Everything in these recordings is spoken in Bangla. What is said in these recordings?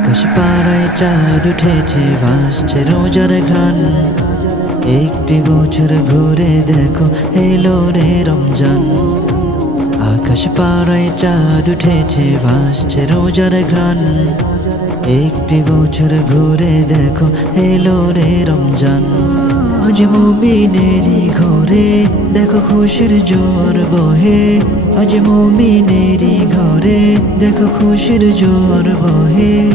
আকাশ পাড়ায় চাঁদ উঠেছে, ভাসছে রোজার ঘ্রাণ। একটি বছর ঘুরে দেখো এলো রে রমজান। আকাশ পাড়ায় চাঁদ উঠেছে, ভাসছে রোজার ঘ্রাণ। একটি বছর ঘুরে দেখো এলো রে রমজান। আজ মুমিনেরই ঘরে দেখো খুশির জোয়ার বহে। আজ মুমিনেরই ঘরে দেখো খুশির জোয়ার বহে।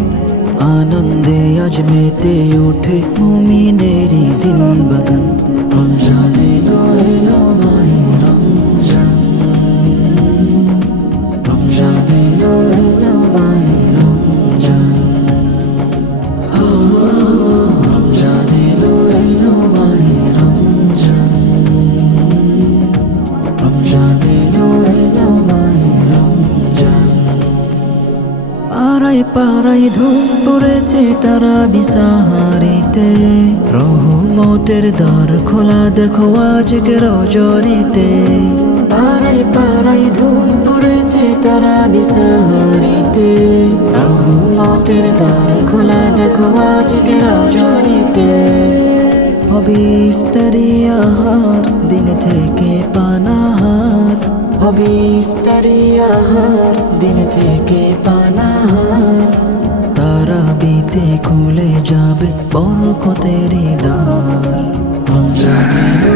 আনন্দে আজ মেতে ওঠে মুমিনেরই দিল বাগান। রমজান এলো এলো মাহে রমজান। রমজান এলো এলো মাহে রমজান। রমজান এলো এলো মাহে রমজান। রমজান এলো এলো মাহে রমজান। পাড়ায় পাড়ায় ধূপ পড়েছে তারা বিসাহারিতে। রহমতের দ্বার খোলা দেখো আজকে রজনীতে। পাড়ায় পাড়ায় ধূপ পড়েছে তারা বিসাহারিতে। রহমতের দ্বার খোলা দেখো আজকে রজনীতে। হবে ইফতারি আহার দিন থেকে পানাহার। হবে ইফতারি আহার দিন থেকে পানাহার। তারাবিতে খুলে যাবে বরকতের দ্বার। রমজান এলো